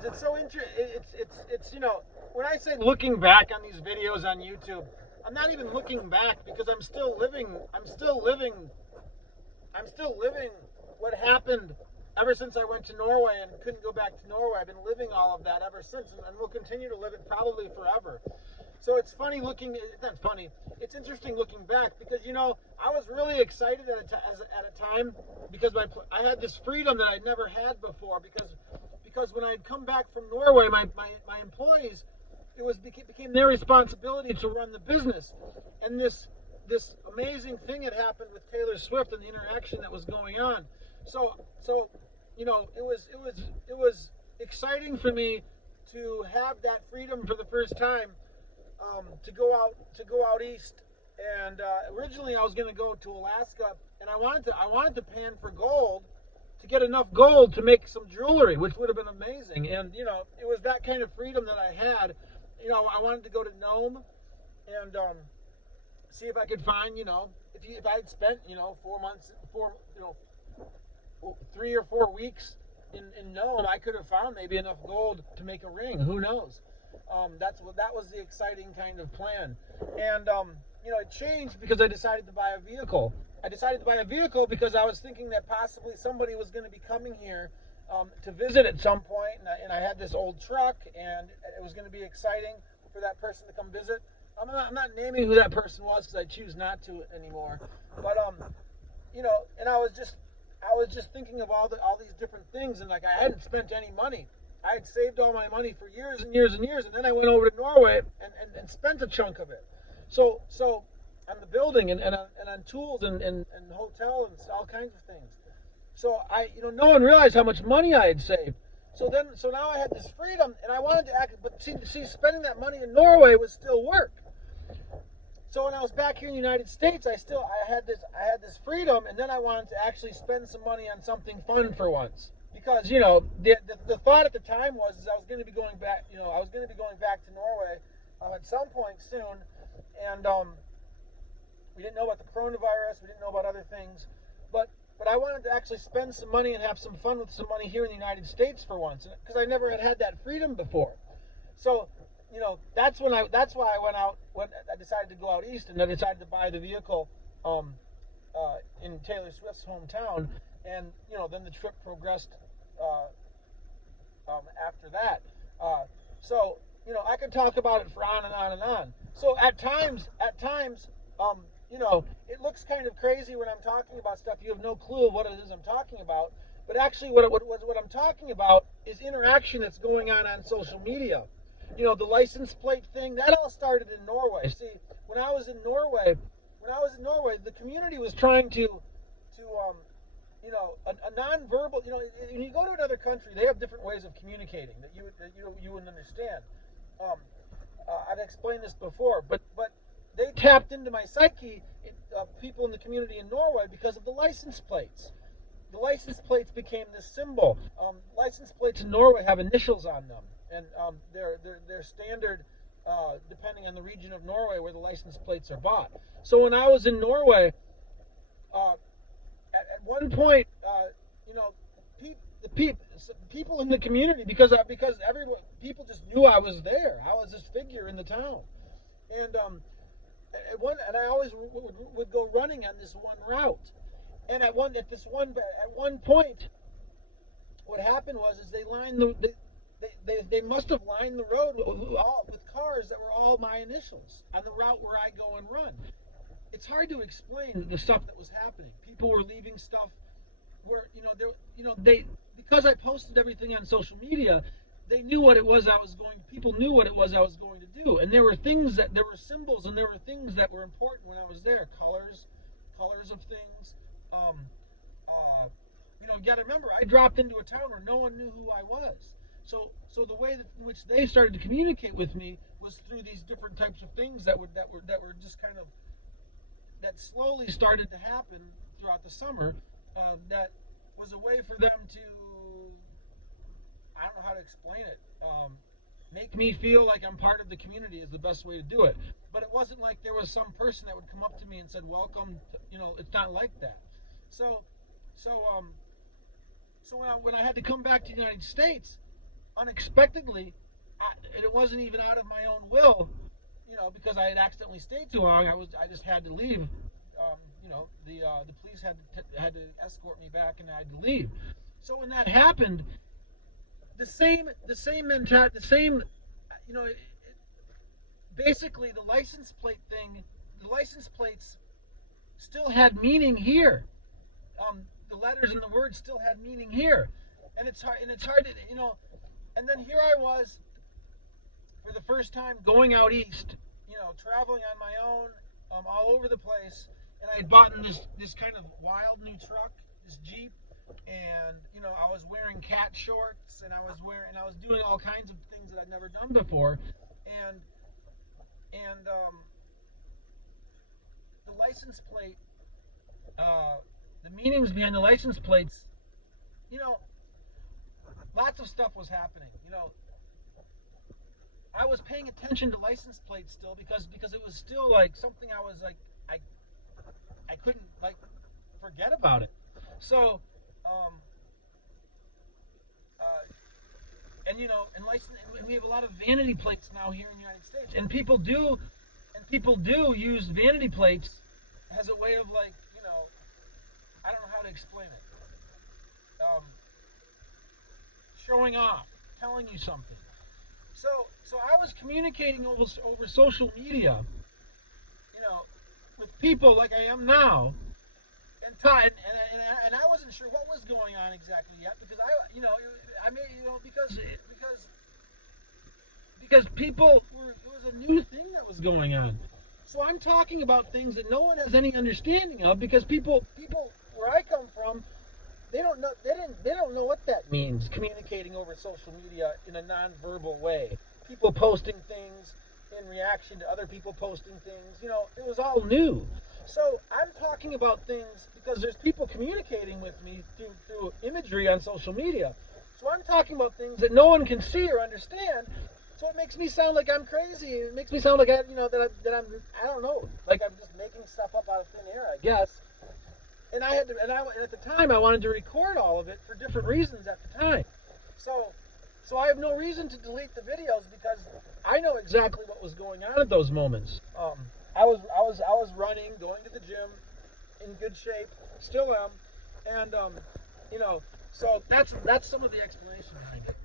guys. It's so interesting. It's when I say looking back on these videos on YouTube, I'm not even looking back because I'm still living. I'm still living what happened ever since I went to Norway and couldn't go back to Norway. I've been living all of that ever since, and will continue to live it probably forever. So it's funny looking. Not funny. It's interesting looking back because I was really excited at a time because I had this freedom that I'd never had before because when I'd come back from Norway, my employees, became their responsibility to run the business, and this amazing thing had happened with Taylor Swift and the interaction that was going on. So it was exciting for me to have that freedom for the first time, to go out east. And originally I was going to go to Alaska, and I wanted to pan for gold to get enough gold to make some jewelry, which would have been amazing. And it was that kind of freedom that I had. I wanted to go to Nome and see if I could find, if I had spent, 4 months, 3 or 4 weeks in Nome, I could have found maybe enough gold to make a ring. Who knows? That was the exciting kind of plan. And it changed because I decided to buy a vehicle. I decided to buy a vehicle because I was thinking that possibly somebody was going to be coming here to visit at some point, and I had this old truck, and it was going to be exciting for that person to come visit. I'm not naming who that person was because I choose not to anymore. But and I was just thinking of all these different things, and like I hadn't spent any money. I had saved all my money for years and years and years, and then I went over to Norway and spent a chunk of it. So on the building and on tools and hotel and all kinds of things. So no one realized how much money I had saved. So now I had this freedom, and I wanted to act, but see, spending that money in Norway was still work. So when I was back here in the United States, I had this freedom, and then I wanted to actually spend some money on something fun for once. Because the thought at the time was I was going to be going back. I was going to be going back to Norway at some point soon, and we didn't know about the coronavirus. We didn't know about other things, but I wanted to actually spend some money and have some fun with some money here in the United States for once, because I never had that freedom before. So that's why I went out. When I decided to go out east, and I decided to buy the vehicle in Taylor Swift's hometown, and then the trip progressed after that. So I could talk about it for on and on and on. So at times, it looks kind of crazy when I'm talking about stuff. You have no clue of what it is I'm talking about. But actually, what I'm talking about is interaction that's going on social media. The license plate thing, that all started in Norway. See, when I was in Norway, the community was trying to a non-verbal, when you go to another country, they have different ways of communicating that you wouldn't understand. I've explained this before, but they tapped into my psyche, people in the community in Norway, because of the license plates. The license plates became this symbol. License plates in Norway have initials on them, and they're standard depending on the region of Norway where the license plates are bought. So when I was in Norway, at one point, the people in the community, because people just knew I was there. I was this figure in the town, and I always would go running on this one route. And at one point, what happened was they must have lined the road with cars that were all my initials on the route where I go and run. It's hard to explain the stuff that was happening. People were leaving stuff where because I posted everything on social media, they knew what it was people knew what it was I was going to do. And there were symbols, and there were things that were important when I was there. Colors of things. You got to remember, I dropped into a town where no one knew who I was. So the way in which they started to communicate with me was through these different types of things that were just kind of, that slowly started to happen throughout the summer. That was a way for them to, I don't know how to explain it, make me feel like I'm part of the community is the best way to do it. But it wasn't like there was some person that would come up to me and said, welcome, it's not like that. So when I had to come back to the United States, unexpectedly, it wasn't even out of my own will, because I had accidentally stayed too long. I just had to leave. The police had to escort me back, and I had to leave. So when that happened, the same mentality, basically the license plate thing, the license plates still had meaning here. The letters and the words still had meaning here, and it's hard to, and then here I was for the first time going out east, traveling on my own, all over the place, and I had bought this kind of wild new truck, this Jeep, and I was wearing cat shorts, and I was doing all kinds of things that I'd never done before, and the license plate, the meanings behind the license plates, lots of stuff was happening. I was paying attention to license plates still because it was still like something I was like I couldn't like forget about it. So and license, and we have a lot of vanity plates now here in the United States, and people do use vanity plates as a way of I don't know how to explain it. Showing off, telling you something. So I was communicating over social media, with people like I am now, and I wasn't sure what was going on exactly yet because because people were, it was a new thing that was going on. So I'm talking about things that no one has any understanding of because people where I come from, they don't know what that means, communicating over social media in a non-verbal way. People posting things in reaction to other people posting things. It was all new. So I'm talking about things because there's people communicating with me through imagery on social media. So I'm talking about things that no one can see or understand. So it makes me sound like I'm crazy. It makes me sound like I don't know, like I'm just making stuff up out of thin air, I guess. And at the time I wanted to record all of it for different reasons at the time. So I have no reason to delete the videos because I know exactly what was going on at those moments. I was running, going to the gym, in good shape, still am, and so that's some of the explanation behind it.